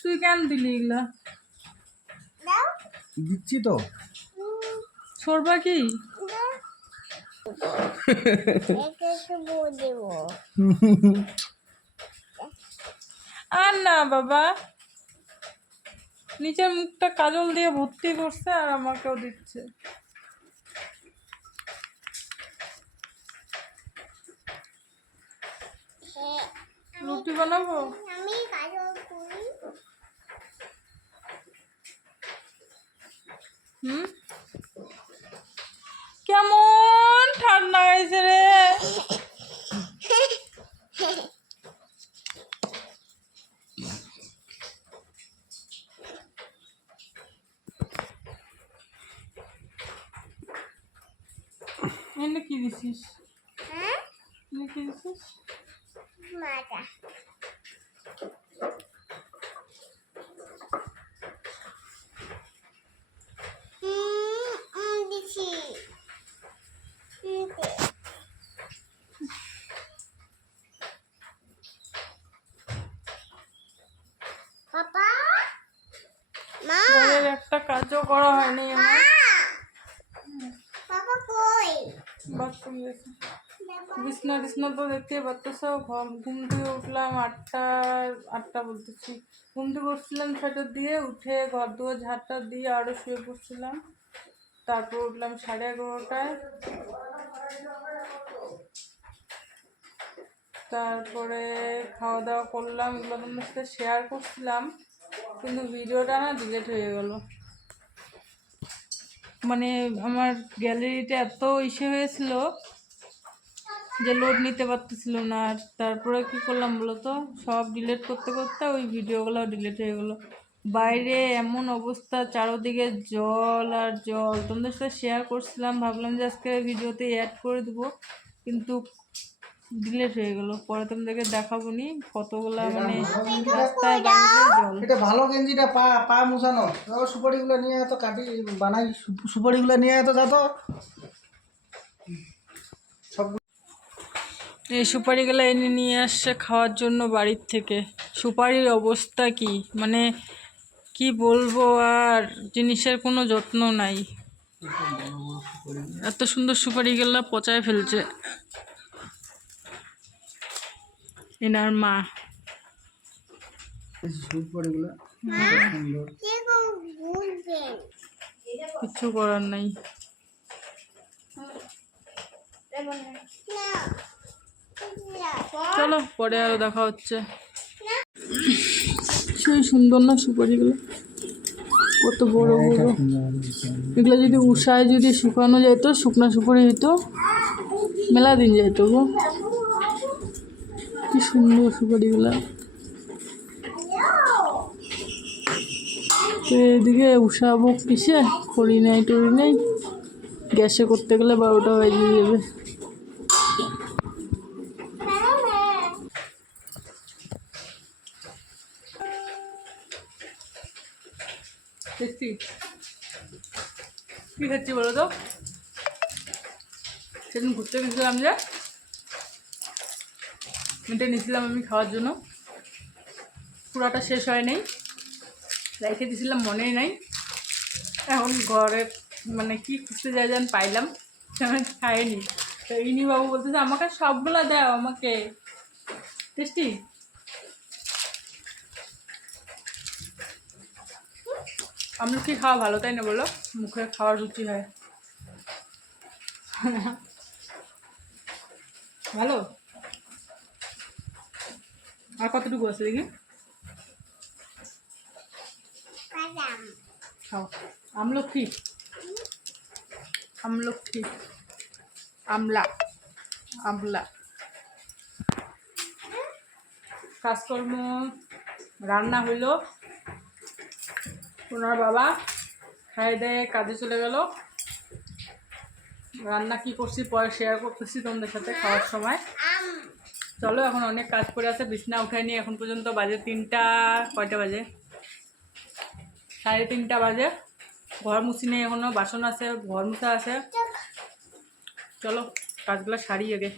তুই কেন দিলি এগুলা? দিচ্ছি তো। সরবা কি? আর না বাবা, নিচের মুখটা কাজল দিয়ে ভর্তি করছে আর আমাকেও দিচ্ছে। রুটি বানাবো? হুম, কেমন ঠান্ডা হয়েছে রে। এনে কি দিছিস? এনে কি দিছিস? ঘরের একটা কাজও করা হয়নি আমার। বাথরুম গেছে। বিছনা টিছনা তো দেখতে পাচ্ছ। ঘুম থেকে উঠলাম আটটা বলতেছি, ঘুম থেকে উঠছিলাম 6টার দিয়ে, উঠে ঘর দুয়ার ঝাড়টা দিয়ে আরও শুয়ে পড়ছিলাম। তারপর উঠলাম 11:30টায়। তারপরে খাওয়া দাওয়া করলাম, এগুলো তোমার সাথে শেয়ার করছিলাম, কিন্তু ভিডিওটা না ডিলিট হয়ে গেল। মানে আমার গ্যালারিটা এত ইসে হয়েছিল যে লোড নিতে পারতেছিল না। আর তারপরে কি করলাম বলো তো, সব ডিলিট করতে করতে ওই ভিডিওগুলো ডিলিট হয়ে গেলো। বাইরে এমন অবস্থা, চারোদিকে জল আর জল। তোমাদের সাথে শেয়ার করছিলাম, ভাবলাম যে আজকে ভিডিওতে অ্যাড করে দেবো, কিন্তু ডিলিট হয়ে গেল। পরে তোমাদেরকে দেখাবো নি কতগুলা, মানে রাস্তায় বাইরে জল। এটা ভালো গেঞ্জিটা, পা পা মুছানো। সুপারিগুলো নিয়ে এত কাটি বানাই, সুপারিগুলো নিয়ে এত যা তো সব। এই সুপারিগুলো এনে নিয়ে আসছে খাওয়ার জন্য বাড়ির থেকে। সুপারির অবস্থা কি, মানে কি বলবো, আর জিনিসের কোনো যত্ন নাই। এত সুন্দর সুপারিগুলো পচায় ফেলছে এনার মা। সুপারিগুলো সুন্দর, কিছু করার নাই। চলো পরে আরো দেখা হচ্ছে। সেই সুন্দর না সুপারিগুলো, কত বড় বড়। এগুলো যদি উষায় যদি শুকানো যেত, শুকনো সুপারি হইতো, মেলা দিন যেত গো। কি সুন্দর সুপারিগুলো। তো এদিকে উষাবো কিসে, খড়ি নেই টড়ি নেই, গ্যাসে করতে গেলে 12টা বাজিয়ে যাবে। কি খাচ্ছি বলো তো, সেদিন ঘুরতে গেছিলাম যে মিটে নিয়েছিলাম আমি খাওয়ার জন্য, পুরাটা শেষ হয় নাই, রেখে দিয়েছিলাম মনেই নাই। এখন ঘরে মানে কি খুঁজতে যাই যেন পাইলাম, আমি খাইনি। তো ইনি বাবু বলতেছে আমাকে সবগুলা দাও আমাকে। টেস্টি। আমলকি খাওয়া ভালো, তাই না বলো? মুখে খাওয়ার রুচি হয়। ভালো। আর কতটুকু আছে দেখি, খাও। আমলকি, আমলকি, আমলা, আমলা। কাজকর্ম রান্না হইল, ওনার বাবা খাই দেয় কাজে চলে গেল। রান্না কি করছি পরে শেয়ার করতেছি তোমাদের সাথে খাওয়ার সময়। চলো, এখন অনেক কাজ করে আছে, বিছনা উঠাইনি এখন পর্যন্ত। বাজে 3টা, কয়টা বাজে? 3:30 বাজে। ঘর মুছি নেই এখনো, বাসন আছে, ঘর মুছা আছে। চলো কাজগুলো সারি আগে।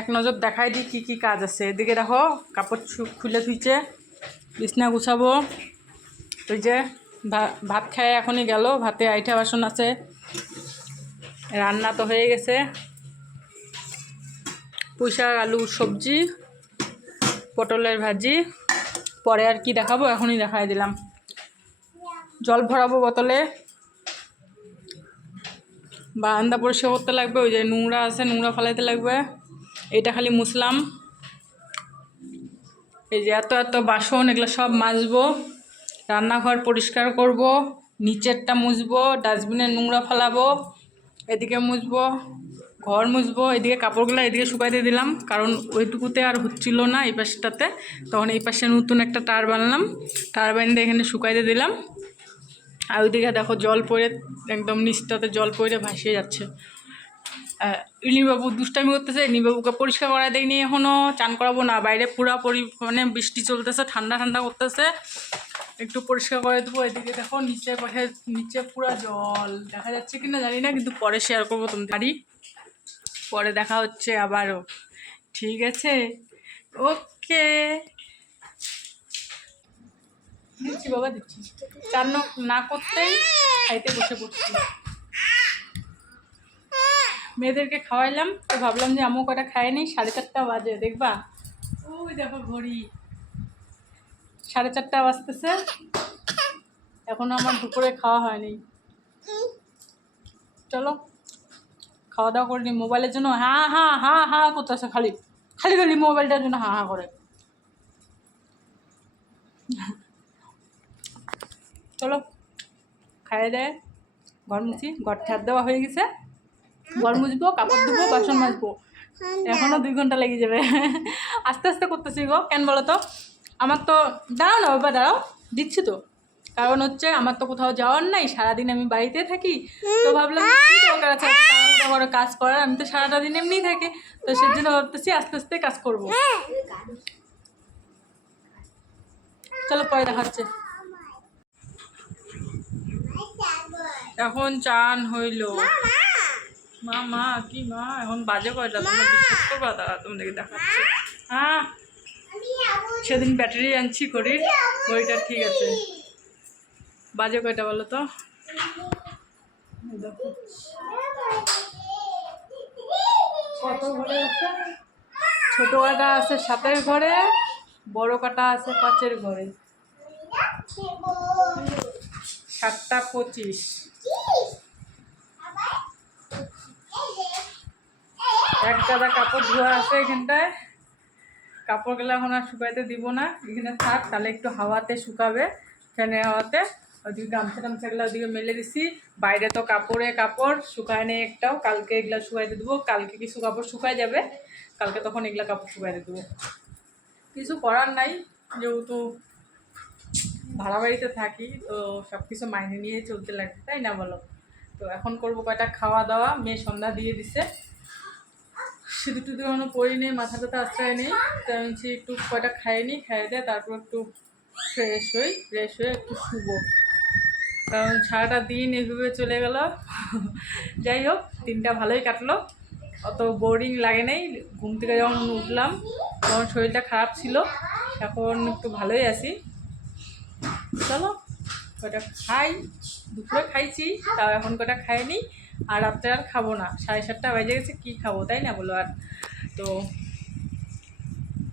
এক নজর দেখাই দিই কী কী কাজ আছে। এদিকে দেখো কাপড় খুলে ধুইছে, বিছনা গুছাবো। ওই যে ভাত খায় এখনই গেল, ভাতে আইঠা বাসন আছে। রান্না তো হয়ে গেছে, পুঁই শাক আলুর সবজি, পটলের ভাজি। পরে আর কি দেখাবো, এখনই দেখাই দিলাম। জল ভরাবো বোতলে, বারান্দা পরিষ্কার করতে লাগবে। ওই যে নোংরা আছে, নোংরা ফেলাইতে লাগবে। এটা খালি মুছলাম। এই যে এত এত বাসন, এগুলো সব মাজবো। রান্নাঘর পরিষ্কার করব, নিচেরটা মুছবো, ডাস্টবিনে নোংরা ফেলাবো, এদিকে মুছবো, ঘর মুছবো। এদিকে কাপড়গুলো এদিকে শুকাইতে দিলাম, কারণ ওইটুকুতে আর হচ্ছিল না এই পাশটাতে। তখন এই পাশে নতুন একটা টার বানলাম, টার বানিয়ে এখানে শুকাইতে দিলাম। আর ওইদিকে দেখো জল পড়ে একদম নিচটাতে জল পড়ে ভাসিয়ে যাচ্ছে। ইলিবাবু দুষ্টামি করতেছে, ইলিবাবুকে পরিষ্কার করা দেয়নি এখনও, চান করাবো না। বাইরে পুরা মানে বৃষ্টি চলতেছে, ঠান্ডা ঠান্ডা করতেছে, একটু পরিষ্কার করে দেবো। এদিকে দেখো নিচে পাশে, নিচে পুরা জল, দেখা যাচ্ছে কিনা জানি না, কিন্তু পরে শেয়ার করবো তোমাদের বাড়ি। পরে দেখা হচ্ছে আবারও, ঠিক আছে? ওকে, দিচ্ছি বাবা, দিচ্ছি। চান না করতেই খাইতে বসে পড়ছি। মেয়েদেরকে খাওয়াইলাম, তো ভাবলাম যে আমিও কটা খাইনি। 4:30 বাজে, দেখবা ওই দেখো ঘড়ি, 4:30 বাজতেছে। এখনো আমার দুপুরে খাওয়া হয়নি। চলো খাওয়া দাওয়া করে নি। মোবাইলের জন্য হ্যাঁ হ্যাঁ হ্যাঁ হ্যাঁ করতেছে, খালি খালি খালি মোবাইলটার জন্য হ্যাঁ হ্যাঁ করে। চলো খাইয়ে দেয় ঘর মুছি, ঘর ঠার দেওয়া হয়ে গেছে। ঘর মুছবো, কাপড় ধুবো, বাসন মাজবো। এখনও 2 ঘন্টা লেগে যাবে। আস্তে আস্তে করতেছি গো, কেন বলো তো? আমার তো, দাঁড়াও না বাবা, দাঁড়াও, দিচ্ছি তো। কারণ হচ্ছে আমার তো কোথাও যাওয়ার নাই, সারাদিন আমি বাড়িতে থাকি। তো ভাবলাম কি দরকার আছে তাড়াহুড়ো করে কাজ করার, আমি তো সারাটা দিন এমনিই থাকি। তো সেজন্য ভাবতেছি আস্তে আস্তে কাজ করব। চলো পরে দেখাচ্ছে। এখন চান হইল। মা কি মা, এখন বাজে কয়টা তোমরা বিশ্বাস করবা? দাঁড়া তোমাদেরকে দেখাচ্ছি। হ্যাঁ, সেদিন ব্যাটারি আনছি ঘড়ির, ঘড়িটা ঠিক আছে। বাজে কয়টা বলো তো? কত ঘরে আছে? ছোট কাটা আছে 7-এর ঘরে, বড় কাটা আছে 5-এর ঘরে। 7:25। এক গাদা কাপড় ধোয়া আছে এখানটায়। কাপড়গুলো এখন আর শুকাইতে দিব না, এখানে থাক, তাহলে একটু হাওয়াতে শুকাবে, ফ্যানের হাওয়াতে। ওইদিকে গামছা টামছাগুলো ওইদিকে মেলে দিছি। বাইরে তো কাপড়ে কাপড় শুকায় নেই একটাও। কালকে এগুলা শুকাইতে দেবো, কালকে কিছু কাপড় শুকায় যাবে, কালকে তখন এগুলা কাপড় শুকাইতে দেবো। কিছু করার নাই, যেহেতু ভাড়া বাড়িতে থাকি, তো সব কিছু মাইনে নিয়ে চলতে লাগবে, তাই না বলো? তো এখন করবো কয়টা খাওয়া দাওয়া। মেয়ে সন্ধ্যা দিয়ে দিছে, সিঁদুর টুদুর এখনো পরি নেই, মাথা টাথা আশ্রয় নেই। তো আমি একটু কয়টা খাইয়ে নিই, খাইয়ে দেয় তারপর একটু ফ্রেশ হই, ফ্রেশ হয়ে একটু শুবো। কারণ সারাটা দিন এইভাবে চলে গেল। যাই হোক, দিনটা ভালোই কাটলো, অত বোরিং লাগে নাই। ঘুম থেকে যখন উঠলাম তখন শরীরটা খারাপ ছিল, এখন একটু ভালোই আছি। চলো কটা খাই, দুপুরে খাইছি, তাও এখন কটা খাইনি। আর রাত্রে আর খাবো না, 7:30 বেজে গেছে, কী খাবো তাই না বলো? আর তো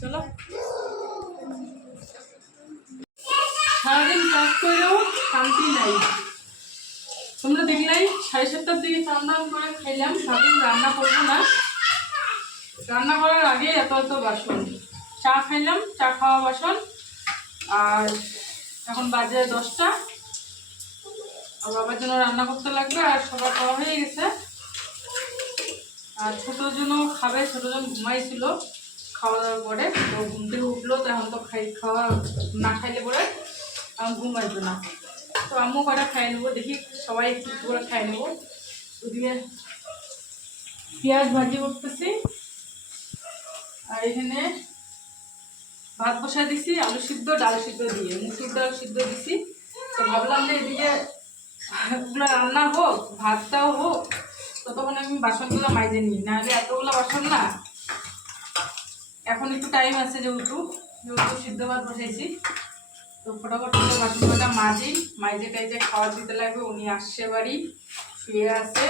চলো, সারাদিন কাজ করেও শান্তি নাই। তোমরা দেখলাই 7:30 দিকে স্নান টান করে খাইলাম, সারাদিন রান্না করবো না। রান্না করার আগে এত এত বাসন, চা খাইলাম, চা খাওয়া বাসন। আর এখন বাজে 10টা, আর বাবার জন্য রান্না করতে লাগবে। আর সবার খাওয়া হয়ে গেছে, আর ছোটোর জন্য খাবে। ছোটোজন ঘুমাইছিল খাওয়া দাওয়ার পরে, তো ঘুম থেকে উঠলো, তো এখন তো খাওয়া না খাইলে পরে এখন ঘুম আসবে না। তো আমিও কটা খাই নেবো, দেখি সবাই একটু একটু করে খাই নেবো। ওদিকে পেঁয়াজ ভাজি করতেছি, আর এখানে ভাত বসায় দিছি, আলু সিদ্ধ ডাল সিদ্ধ দিয়ে, মুসুর ডাল সিদ্ধ দিছি। তো ভাবলাম যে এদিকে ওগুলো রান্না হোক, ভাতটাও হোক, ততক্ষণ আমি বাসনগুলো মাইজে নিই, নাহলে এতগুলো বাসন না এখন একটু টাইম আছে যেহেতু সিদ্ধ ভাত বসাইছি, তো ফটাফট করে বাসনটা মাজি, মাইজে টাইজে খাওয়া দিতে লাগবে। উনি আসছে বাড়ি, শুয়ে আছে,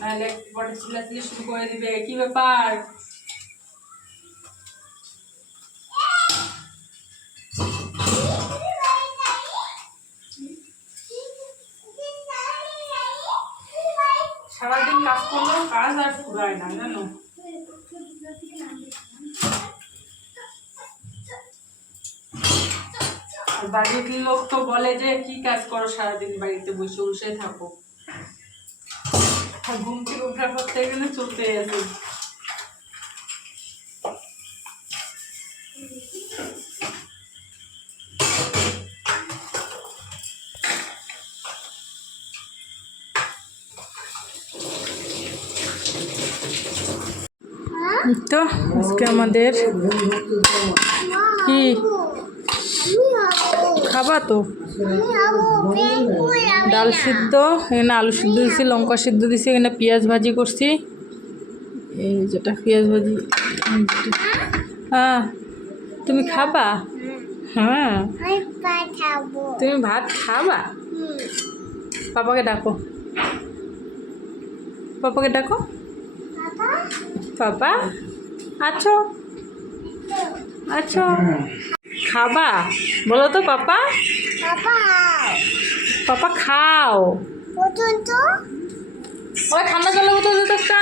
নাহলে পরে চিল্লাচিল্লি শুরু করে দিবে। কি ব্যাপার? সারাদিন কাজ করলেও কাজ আর ফুরায় না, জানো। আর বাড়ির লোক তো বলে যে কি কাজ করো সারাদিন, বাড়িতে বসে বসে থাকো। আর ঘুম থেকে ওঠার পর থেকে না চলতে আছে। তো আজকে আমাদের কি খাবা? তো ডাল সিদ্ধ, এখানে আলু সিদ্ধ দিছি, লঙ্কা সিদ্ধ দিছি, এখানে পেঁয়াজ ভাজি করছি। এই যেটা পেঁয়াজ ভাজি। হ্যাঁ, তুমি খাবা? হ্যাঁ, তুমি ভাত খাবা? পাপাকে ডাকো, পাপাকে ডাকো। পাপা আছো? আছো? খাবা? বলো তো পাপা। পাপা খাও। ওই ঠান্ডা জলের বোতল দিতে একটা।